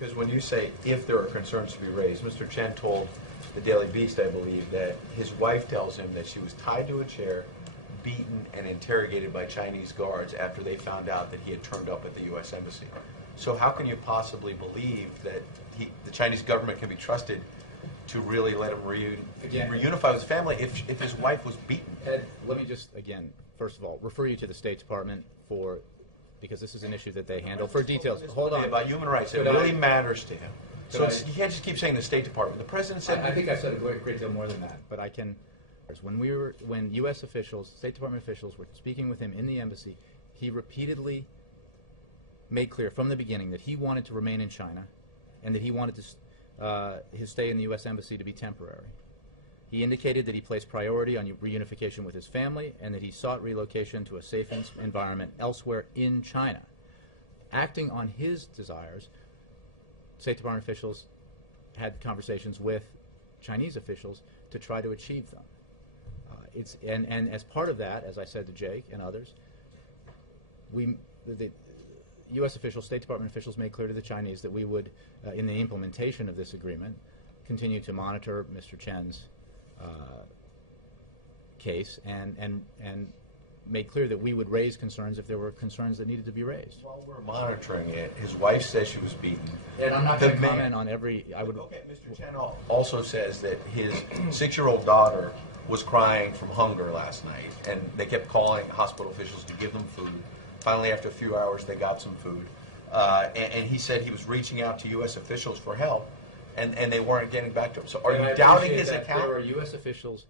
Because when you say if there are concerns to be raised, Mr. Chen told the Daily Beast, I believe, that his wife tells him that she was tied to a chair, beaten, and interrogated by Chinese guards after they found out that he had turned up at the U.S. Embassy. So how can you possibly believe that the Chinese government can be trusted to really let him reunify with his family if his wife was beaten? Ed, let me just, again, first of all, refer you to the State Department because this is an issue that they handle for details. Hold on. About human rights, it really matters to him. So you can't just keep saying the State Department. The president said... I think I said a great deal more than that, but I can... When U.S. officials, State Department officials, were speaking with him in the embassy, he repeatedly made clear from the beginning that he wanted to remain in China and that he wanted his stay in the U.S. Embassy to be temporary. He indicated that he placed priority on reunification with his family and that he sought relocation to a safe environment elsewhere in China. Acting on his desires, State Department officials had conversations with Chinese officials to try to achieve them. And as part of that, as I said to Jake and others, the U.S. officials, State Department officials made clear to the Chinese that we would, in the implementation of this agreement, continue to monitor Mr. Chen's case and made clear that we would raise concerns if there were concerns that needed to be raised. While we're monitoring it, his wife says she was beaten. And I'm not going to comment on every... Okay, Mr. Chen also says that his 6-year-old daughter was crying from hunger last night, and they kept calling hospital officials to give them food. Finally, after a few hours, they got some food. And he said he was reaching out to U.S. officials for help, and they weren't getting back to him. So are you doubting his account? There are U.S. officials,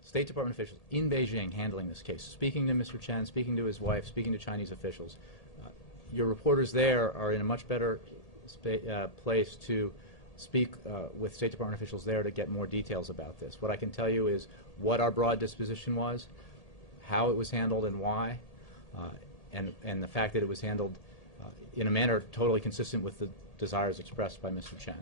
State Department officials in Beijing handling this case, speaking to Mr. Chen, speaking to his wife, speaking to Chinese officials. Your reporters there are in a much better place to speak with State Department officials there to get more details about this. What I can tell you is what our broad disposition was, how it was handled and why, and the fact that it was handled in a manner totally consistent with the desires expressed by Mr. Chen.